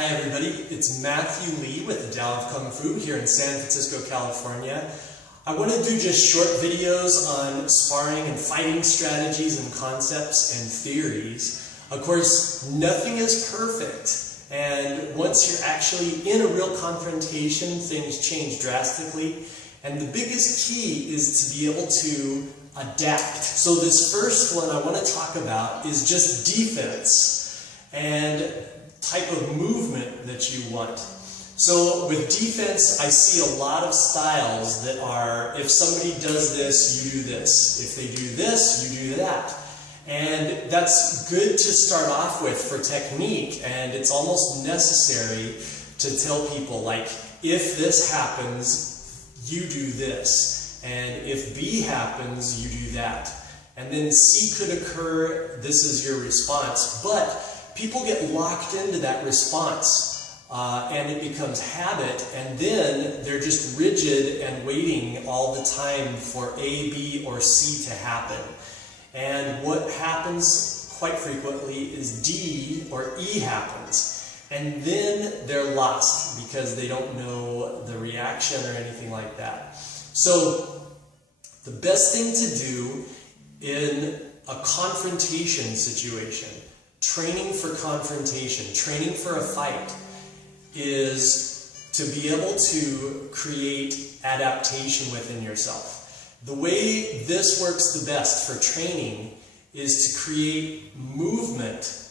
Hi everybody, it's Matthew Lee with the Tao of Kung Fu here in San Francisco, California. I want to do just short videos on sparring and fighting strategies and concepts and theories. Of course, nothing is perfect, and once you're actually in a real confrontation, things change drastically. And the biggest key is to be able to adapt. So this first one I want to talk about is just defense and type of movement that you want. So with defense, I see a lot of styles that are, if somebody does this, you do this. If they do this, you do that. And that's good to start off with for technique, and it's almost necessary to tell people, like, if this happens, you do this. And if B happens, you do that. And then C could occur, this is your response. But people get locked into that response, and it becomes habit, and then they're just rigid and waiting all the time for A, B, or C to happen. And what happens quite frequently is D or E happens, and then they're lost because they don't know the reaction or anything like that. So the best thing to do in a confrontation situation, training for confrontation, training for a fight, is to be able to create adaptation within yourself. The way this works the best for training is to create movement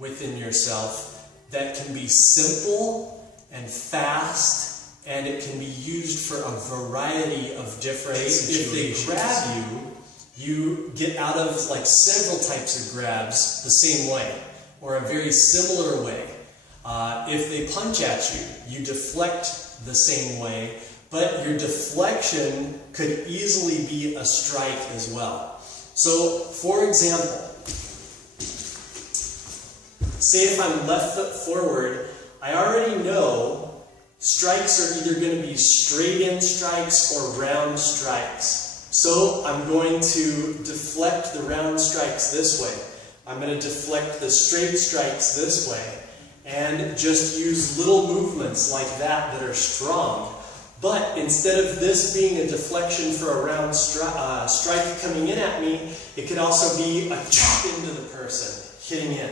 within yourself that can be simple and fast, and it can be used for a variety of different situations. If they grab you, you get out of like several types of grabs the same way, or a very similar way. If they punch at you, you deflect the same way, but your deflection could easily be a strike as well. So, for example, say if I'm left foot forward, I already know strikes are either going to be straight in strikes or round strikes. So I'm going to deflect the round strikes this way. I'm going to deflect the straight strikes this way, and just use little movements like that are strong. But instead of this being a deflection for a round strike coming in at me, it could also be a chop into the person, hitting in.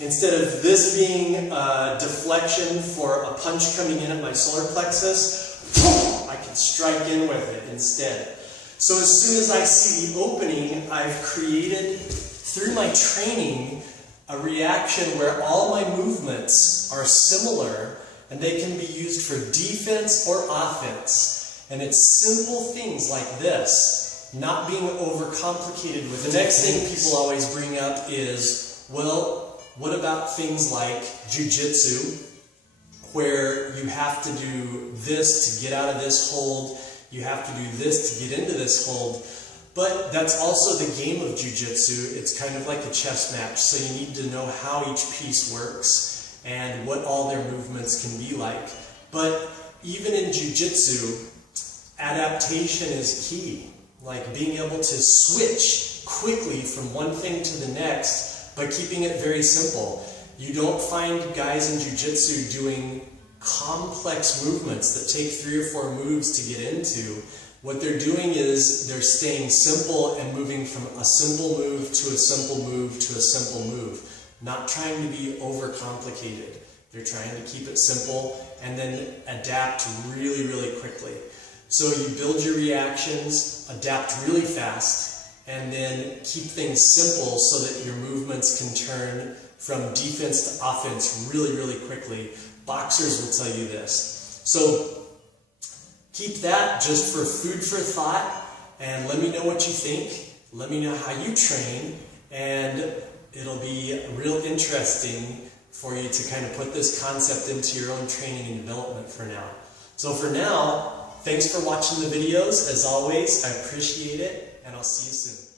Instead of this being a deflection for a punch coming in at my solar plexus, I can strike in with it instead. So as soon as I see the opening, I've created, through my training, a reaction where all my movements are similar, and they can be used for defense or offense. And it's simple things like this, not being overcomplicated with it. The next thing people always bring up is, well, what about things like jiu-jitsu, where you have to do this to get out of this hold, you have to do this to get into this hold. But that's also the game of jiu-jitsu. It's kind of like a chess match, so you need to know how each piece works and what all their movements can be like. But even in jiu-jitsu, adaptation is key. Like being able to switch quickly from one thing to the next, but keeping it very simple. You don't find guys in jiu-jitsu doing complex movements that take 3 or 4 moves to get into. What they're doing is they're staying simple and moving from a simple move to a simple move to a simple move. Not trying to be overcomplicated. They're trying to keep it simple and then adapt really, really quickly. So you build your reactions, adapt really fast, and then keep things simple so that your movements can turn from defense to offense really, really quickly. Boxers will tell you this. So keep that just for food for thought, and let me know what you think. Let me know how you train, and it'll be real interesting for you to kind of put this concept into your own training and development for now. So for now, thanks for watching the videos. As always, I appreciate it, and I'll see you soon.